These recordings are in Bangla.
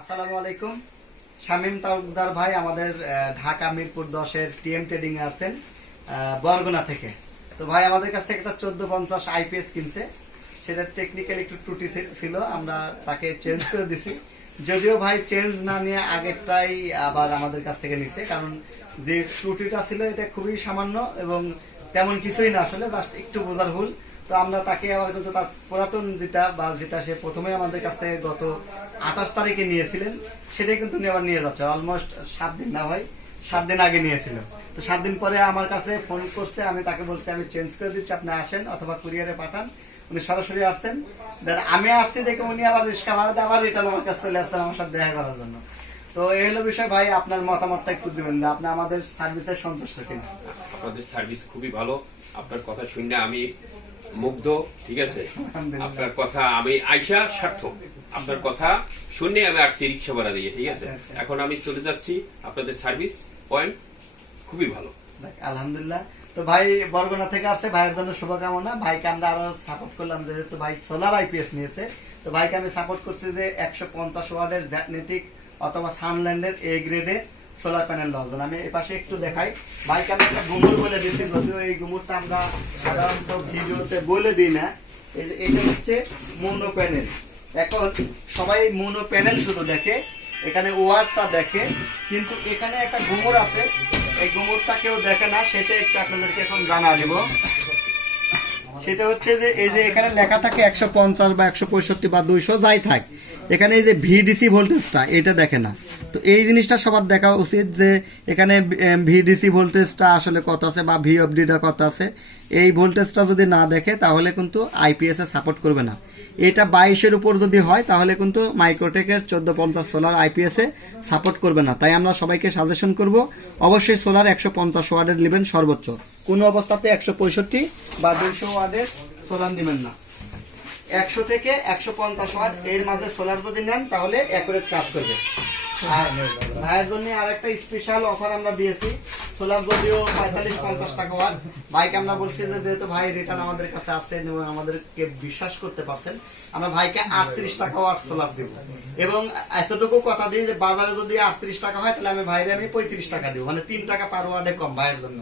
আসসালামু আলাইকুম। শামীম তালুকদার ভাই আমাদের ঢাকা মিরপুর দশের টিএম ট্রেডিং এ আসছেন বরগুনা থেকে। তো ভাই আমাদের কাছ থেকে একটা চোদ্দ পঞ্চাশ আইপিএস কিনছে। সেটা টেকনিক্যাল একটু ত্রুটি ছিল, আমরা তাকে চেঞ্জ করে দিছি। যদিও ভাই চেঞ্জ না নিয়ে আগেরটাই আবার আমাদের কাছ থেকে নিচ্ছে কারণ যে ত্রুটিটা ছিল এটা খুবই সামান্য এবং তেমন কিছুই না আসলে জাস্ট একটু বোঝার ভুল। তো আমরা তাকে আবার কিন্তু তার পুরাতন যেটা বা যেটা সে প্রথমে আমাদের কাছ থেকে গত আঠাশ তারিখে নিয়েছিলেন, সেটাই কিন্তু আবার নিয়ে যাচ্ছে। অলমোস্ট সাত দিন না ভাই, সাত দিন আগে নিয়েছিল। তো সাত দিন পরে আমার কাছে ফোন করছে, আমি তাকে বলছি, আমি চেঞ্জ করে দিচ্ছি, আপনি আসেন অথবা কুরিয়ারে পাঠান। উনি সরাসরি আসছেন। Then আমি আসছি দেখে উনি আবার রিস্কা ভাড়াতে আবার রিটার্ন আমার কাছে চলে আসছেন আমার সাথে দেখা করার জন্য। তো এই হলো বিষয় ভাই, আপনার মতামতটা একটু দিবেন যে আপনি আমাদের সার্ভিসে সন্তুষ্ট কিনা? আপনাদের সার্ভিস খুবই ভালো। আপনার কথা শুনে আমি মুগ্ধ ঠিক আছে? আপনার কথা আমি আইসা সার্থক। আপনার কথা শুনে আমি আসছি রিক্সা ভাড়া দিয়ে ঠিক আছে? আচ্ছা, আচ্ছা। এখন আমি চলে যাচ্ছি আপনাদের সার্ভিস পয়েন্ট। খুবই ভালো। আলহামদুলিল্লাহ। তো ভাই বরগুনা থেকে আসছে ভাইয়ের জন্য শুভকামনা। ভাইকে আমরা আরও সাপোর্ট করলাম যেহেতু ভাই সোলার আইপিএস নিয়েছে। তো ভাইকে আমি সাপোর্ট করছি যে একশো পঞ্চাশ ওয়ার্ডের জ্যাটনেটিক অথবা সানল্যান্ডের এ গ্রেডের সোলার প্যানেল জন্য আমি এপাশে একটু দেখাই। ভাইকে আমি একটা গুমুর বলে দিচ্ছি যদিও এই গুমুরটা আমরা সাধারণত ভিডিওতে বলে দিই না। এটা হচ্ছে মোনো প্যানেল। এখন সবাই মোনো প্যানেল শুধু দেখে, এখানে ওয়ারটা দেখে। কিন্তু এখানে একটা গুমুর আছে। এই গুমুরটা কেউ দেখে না, সেটা একটু আপনাদেরকে এখন জানা দিব। সেটা হচ্ছে যে এই যে এখানে লেখা থাকে একশো পঞ্চাশ বা একশো পঁয়ষট্টি বা দুইশো, যাই থাক। এখানে এই যে ভিডিসি ভোল্টেজটা এটা দেখে না। তো এই জিনিসটা সবার দেখা উচিত যে এখানে ভিডিসি ভোল্টেজটা আসলে কত আছে বা ভিএফডিটা কত আছে। এই ভোল্টেজটা যদি না দেখে, তাহলে কিন্তু আইপিএস সাপোর্ট করবে না। এটা বাইশের উপর যদি হয়, তাহলে কিন্তু মাইক্রোটেকের চোদ্দ পঞ্চাশ সোলার আইপিএস সাপোর্ট করবে না। তাই আমরা সবাইকে সাজেশন করব, অবশ্যই সোলার একশো পঞ্চাশ ওয়ার্ডের নেবেন সর্বোচ্চ। কোনো অবস্থাতে একশো পঁয়ষট্টি বা দুইশো ওয়ার্ডের সোলার নেবেন না। একশো থেকে একশো পঞ্চাশ ওয়াট এর মাঝে সোলার যদি নেন, তাহলে অ্যাকুরেট কাজ করবে। আর ভাইয়ের জন্য আর একটা স্পেশাল অফার আমরা দিয়েছি যদিও পঁয়তাল্লিশ পঞ্চাশ টাকা ভাইকে আমরা বলছি যে যেহেতু ভাই রিটার্ন আমাদের কাছে আসছেন এবং আমাদেরকে বিশ্বাস করতে পারছেন আমরা ভাইকে আটত্রিশ টাকা ওয়াট সোলার দেব। এবং এতটুকু কথা দিই যে বাজারে যদি আটত্রিশ টাকা হয় তাহলে আমি ভাইরে আমি পঁয়ত্রিশ টাকা দিব। মানে তিন টাকা পার ওয়ার্ডে কম ভাইয়ের জন্য।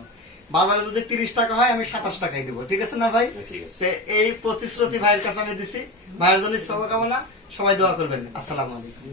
বাজারে যদি তিরিশ টাকা হয় আমি সাতাশ টাকাই দিব। ঠিক আছে না ভাই। তো এই প্রতিশ্রুতি ভাইয়ের কাছে আমি দিছি। ভাইয়ের জন্য শুভকামনা। সবাই দোয়া করবেন। আসসালামু আলাইকুম।